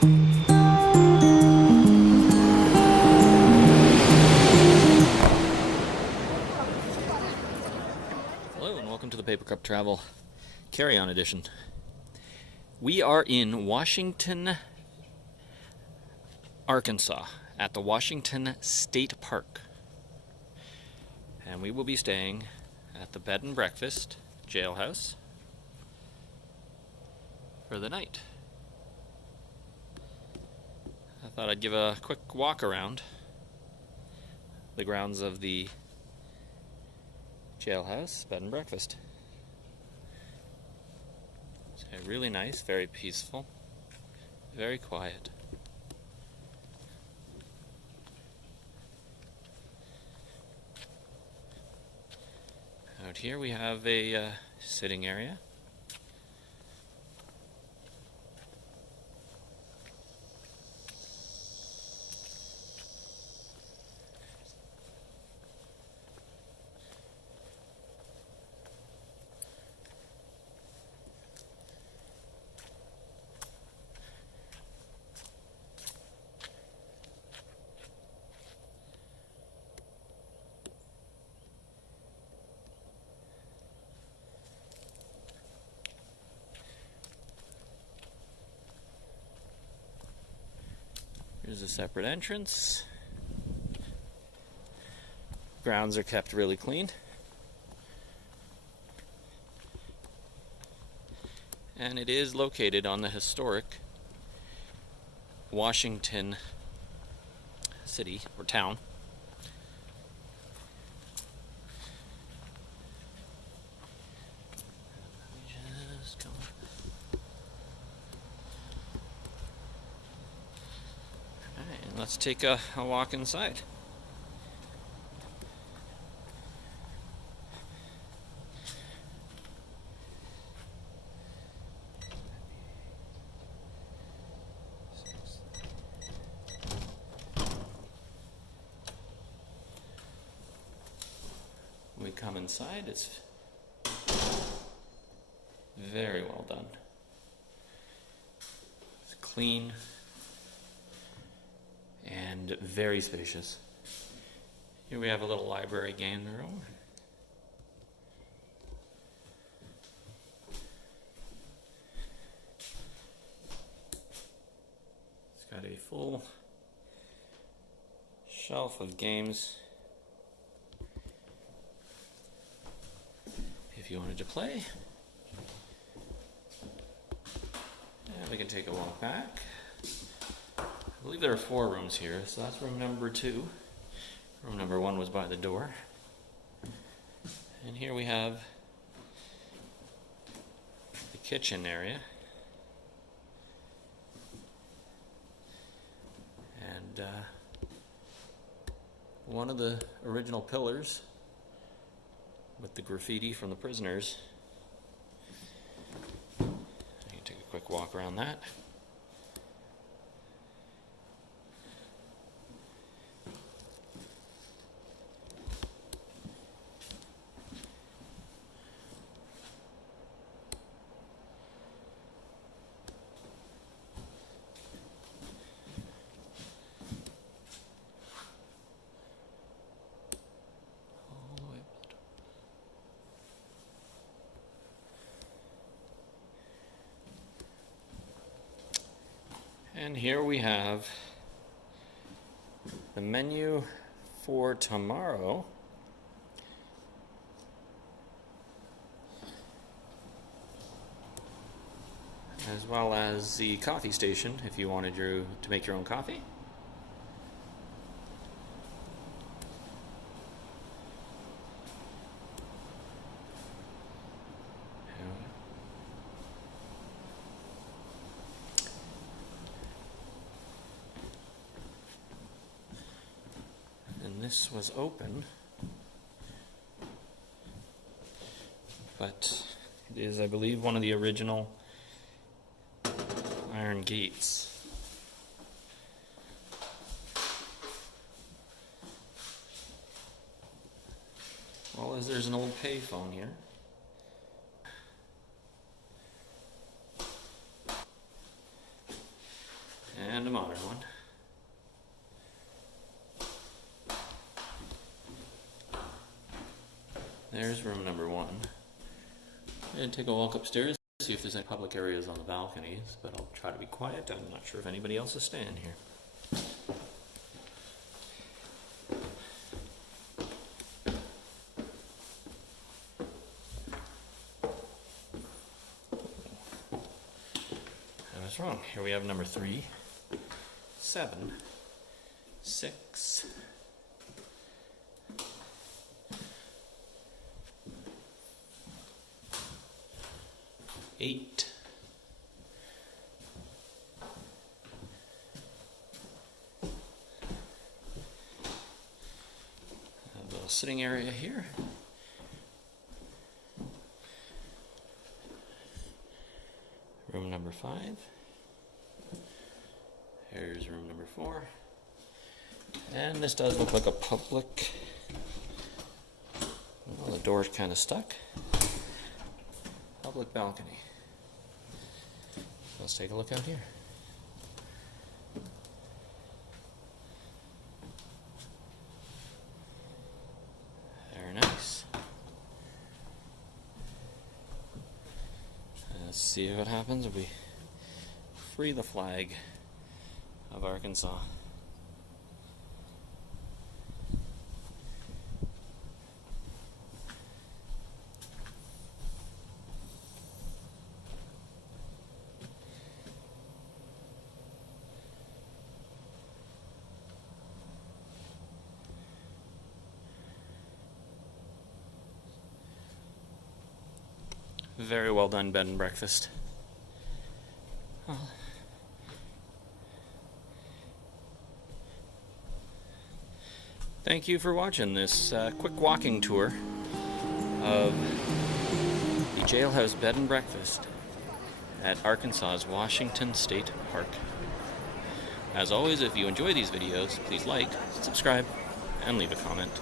Hello and welcome to the Paper Cup Travel Carry-On Edition. We are in Washington, Arkansas, at the Washington State Park. And we will be staying at the Bed and Breakfast, Jailhouse, for the night. I thought I'd give a quick walk around the grounds of the Jailhouse Bed and Breakfast. It's really nice, very peaceful, very quiet. Out here we have a sitting area. Here's a separate entrance. Grounds are kept really clean. And it is located on the historic Washington city or town. Let's take a walk inside. When we come inside, it's very well done. It's clean and very spacious. Here we have a little library game room. It's got a full shelf of games if you wanted to play. And we can take a walk back. I believe there are 4 rooms here, so that's room number 2. Room number 1 was by the door. And here we have the kitchen area. And one of the original pillars with the graffiti from the prisoners. You can take a quick walk around that. And here we have the menu for tomorrow. As well as the coffee station if you wanted to make your own coffee. This was open, but it is, I believe, one of the original iron gates. Well, as there's an old payphone here. And a modern one. There's room number 1. And take a walk upstairs, see if there's any public areas on the balconies, but I'll try to be quiet. I'm not sure if anybody else is staying here. I was wrong. Here we have number 3, 7, 6, 8, a little sitting area here. Room number 5. Here's room number 4. And this does look like a public. Well, the door's kind of stuck. Public balcony. Let's take a look out here. Very nice. Let's see what happens if we free the flag of Arkansas. Very well done, bed and breakfast. Thank you for watching this quick walking tour of the Jailhouse Bed and Breakfast at Arkansas's Washington State Park. As always, if you enjoy these videos, please like, subscribe, and leave a comment.